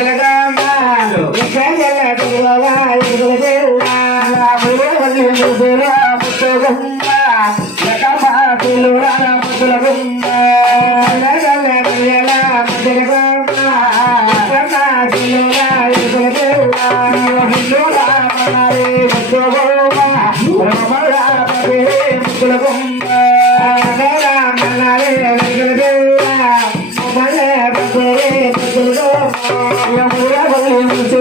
talaga ma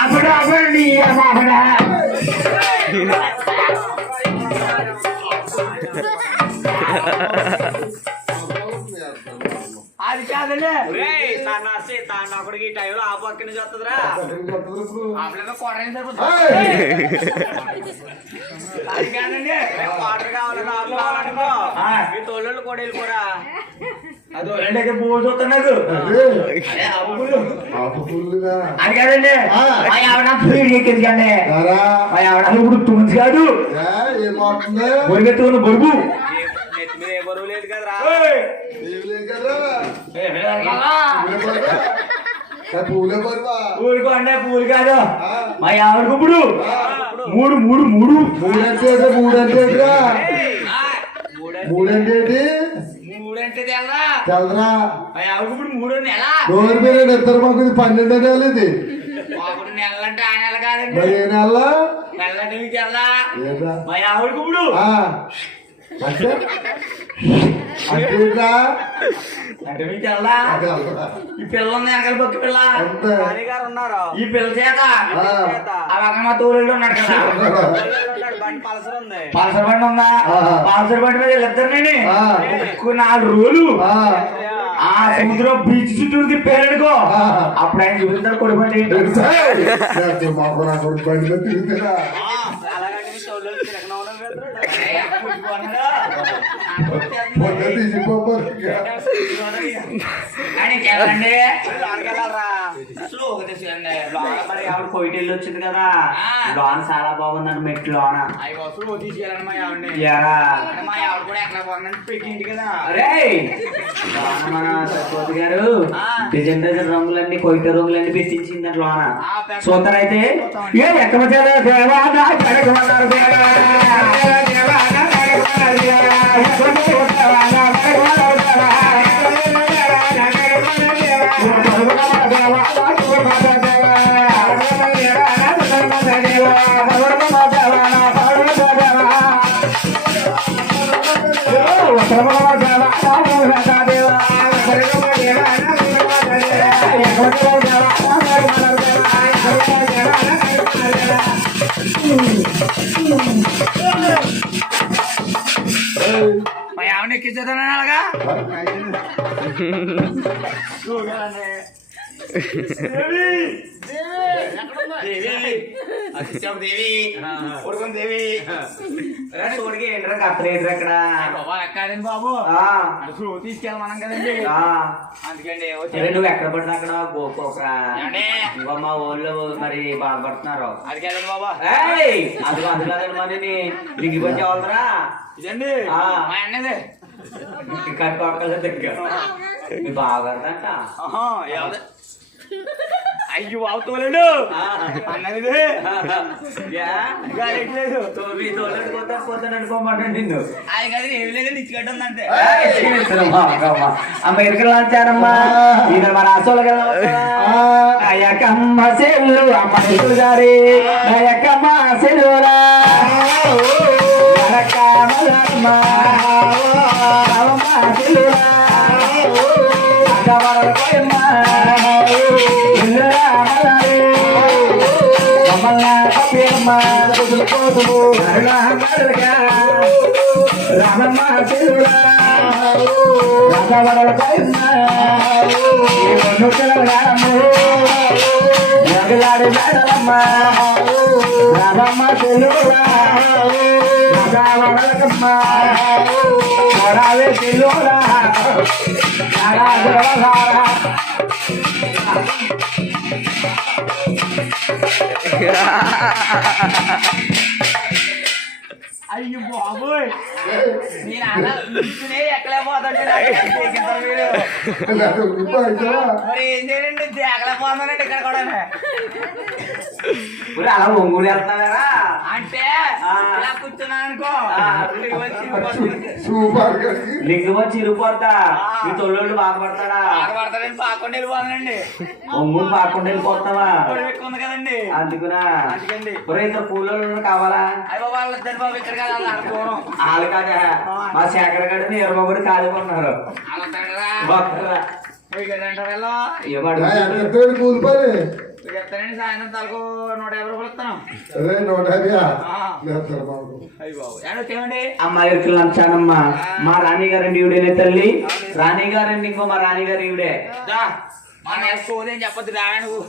అది కాదండి ఒరేయ్, సన్నాసి, తాన్నొక్కడికి ఈ టైంలో ఆ పక్క నుంచి వస్తుందిరా. అప్పుడు కొడరేం సరిపోతుంది వాటర్ కావాలి. మీ తోళ్ళు కూడా వెళ్ళిపోరా అది పువ్వు చూస్తున్నాడు అదే కాదండి. ఎక్కించండి ఇప్పుడు తుమ్స్ కాదు. బొరుగు. ఏ- నెత్తి మీద ఏ బరువు లేదు కదరా. పూలే బరువా? ఏ, అంటే పూలు కాదు మా ఆవిడకు ఇప్పుడు మూడు మూడు మూడు మూడంటే ఏంటి, మూడంటే మూడంటే మూడంటే తెలరా మా ఆవిడకు ఇప్పుడు మూడు నెల మీద ఇద్దరు మాకు పన్నెండు నెలలు ఇది నెల అంటే ఆ నెల కాదండి ఏ నెల నెల మీకు మా ఆవిడకు ఇప్పుడు ఈ పిల్ల ఉంది వెనకాల పక్క పిల్ల. ఈ పిల్ల చేత. తోడు ఉన్నాడు కదా. బండి పలసర్ ఉంది. పాల్సర్ బండి ఉందా? ఆహా. పాల్సర్ బండి మీద నేను. ఒక్క నాలుగు రోజులు. ఆ, ఆ. సముద్రం బీచ్ చుట్టూ తిప్పారనుకో. అప్పుడు ఆయన చూపిస్తారు కొడుకు బండి మీద తిరుగుతున్నా అలాగంటే మీ తోళ్ళు తిరగన ఉన్నారు కదరా. పొద్దు తీసిపోతారు అని చెప్పండి లోనకి వెళ్ళాలిరా. స్లోగా తీసుకెళ్ళండి లోన మరి ఆవిడ వెళ్ళి వచ్చింది కదా లోన చాలా బాగుందండి మెట్ లోన పెట్టింది కదా మన సరస్వతి గారు డిజైన్ డిజైన్ రంగులన్నీ కొయిట రంగులన్నీ పెట్టించింది లోన ఆ, ఏ ఎక్కడ దేవా. దేవాదా జరగమన్నారు దేవా. ఎక్కడ మా ఏంట్రా కత్తలేదురా అక్కడ బాబా బాబు. తీసుకెళ్ళమనం కదండి. అందుకండి నువ్వు ఎక్కడ పడినా అక్కడ? ఇంకో మా ఊళ్ళో మరి బాధపడుతున్నారు. అది కదండి బాబా. ఏయ్! అది అది కాదండి మరి దిగిపోయి వాళ్ళరా ఇదండి. మా అన్నది. కట్టుకోకల దగ్గర అయ్యో అవుతోలేడు. అన్నది అది కదా ఏమి లేదండి ఇచ్చిగడ్డ ఉందంటే అమెరికా వచ్చారమ్మా ఈయన మన అసలు కదా నాయకమ్మ సెల్లు అమ్మ సెల్లు గారి. నాయకమ్మ సెల్లురా. నాయకమ్మ సెల్లురా. రామమ్మ తెలుగులా రాఘవడల పైన ఈ ఒన్ను తెలంగాణము ఎగలాడి మేడలమ్మ రామమ్మ తెలుగులా రాఘవడలకమ్మ కొడాలి తెలుగులా రాఘవడల అయ్యో బాబోయ్ నేను ఎక్కలేకపోతాండి? మరి ఏం చేయండి ఎక్కలేకపోతానండి ఇక్కడ కూడా. ఒరే, అలా ఒంగోలు వెళ్తున్నారా అంటే ఇలా కూర్చున్నాను అనుకో. లింగం వచ్చి ఇరిపోతా ఈ తొల్లోళ్ళు బాధపడతాడా పడతాడని పాకుండా వెళ్ళిపోతానండి. ఒంగోలు పాకుండా వెళ్ళిపోతావా? ఉంది కదండి. అందుకునా? అందుకండి. కూలోళ్ళు కావాలా? అయ్యో వాళ్ళ బాబు ఇక్కడ కాదా మా శేఖర్ గడి నీరబాబుడు కాదుకున్నారు అలా తగ్గదా భక్తులా అంటారు వెళ్ళా? ఏమడు ఎంత కూలిపోయి చెప్తానండి సాయంత్రం తలకు నూట యాభై రూపాయలు ఇస్తాను. అదే నూట యాభై ఆ. లేదు బాబు? అయ్యి బాబు ఏమో చేయండి అమ్మ ఇరుకులు లంచానమ్మ. మా రాణి గారండి ఈవిడేనే తల్లి. రాణి గారండి ఇంకో మా రాణి గారు ఈవిడే. మన సోదేం చెప్పొద్దు రా నువ్వు.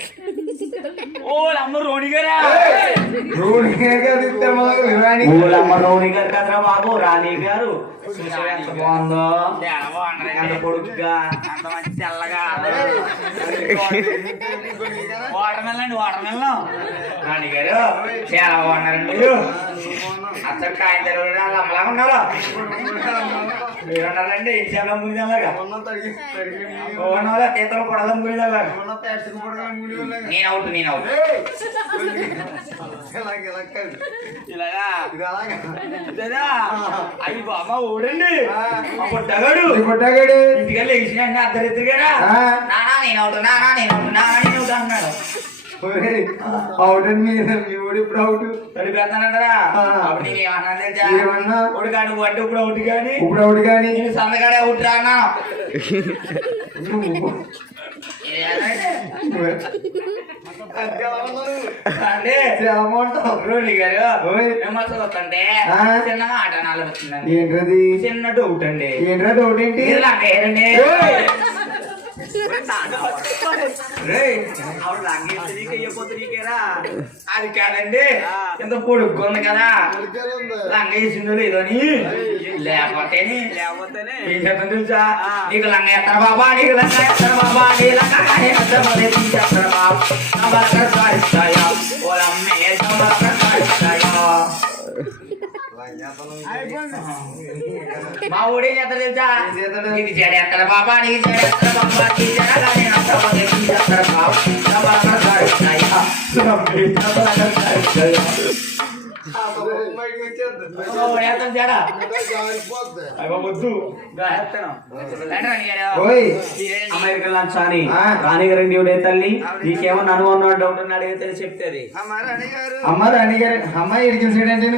ఆవిడెవరు ఓ అమ్మ రోణి గారా ఊళ్ళమ్మ రాణి గారు కదరా బాబు రాణి గారు ఎంత బాగుందో ఎంత పొడుగ్గా అంత మంచి తెల్లగా. వాటర్ మెల్లండి వాటర్ మెల్లం రాణి గారు చాలా బాగున్నారండి. అసలు కాయం తెరవడం వాళ్ళు అమ్మలా ఉన్నారు. మీరు ఉన్నారండి చాలా ముందులాగా ఓనోలా తీతలు పొడలం గురిలాగా నేను అవుట్ నేను అవుట్. అయ్యి బాబా ఓడండి పుట్టగాడు. కొట్టాగాడు ఇంటికి లేచిన అర్ధరిద్దరు గారా? ఆ. నానా నేను అవుట్ నానా నేను అవుట్ నానా అవుట్ అన్నాడు అవుట్ అండి మీద మీ ఊడు ఇప్పుడు అవుట్. అప్పుడు నేను ఏమన్నా తెలుసా ఇప్పుడు ఒకటి కానీ ఇప్పుడు అవుట్ నేను సందగాడే అవుట్. చిన్న డౌట్ అండి. ఏంట్రా డౌట్ ఏంటి? అది కాదండి ఎంత పొడుగ్గా ఉంది కదా. లంగ వేసిందో లేదో అని లేకపోతేని. లేకపోతేనే. ఏం చేద్దాం తెలుసా? నీకు లంగ ఎత్తారు బాబా నీకు లంగ ఎత్తారు బాబా నీ లంగ ఎత్తారు బాబా, మా ఊడే చేస్తారు తెలుసా నీకు జడ ఎత్తారు బాబా నీకు జడ ఎత్తారు బాబా నీ జడ కానీ ఎత్తారు బాబా, నీకు తీసేస్తారు బాబా నా బలకర సాధిస్తాయా నా బలకర సాధిస్తాయా ఓ, ఎత్తాను జడ అయ్యో వద్దు వేస్తాను ఓయ్ అమెరికన్ లంచాని ఆ. రాణి గారండి ఈవిడే తల్లి నీకేమో అన్న డౌట్ అని అడిగితే చెప్తే అమ్మ రాణి గారు అమ్మాయి అంటే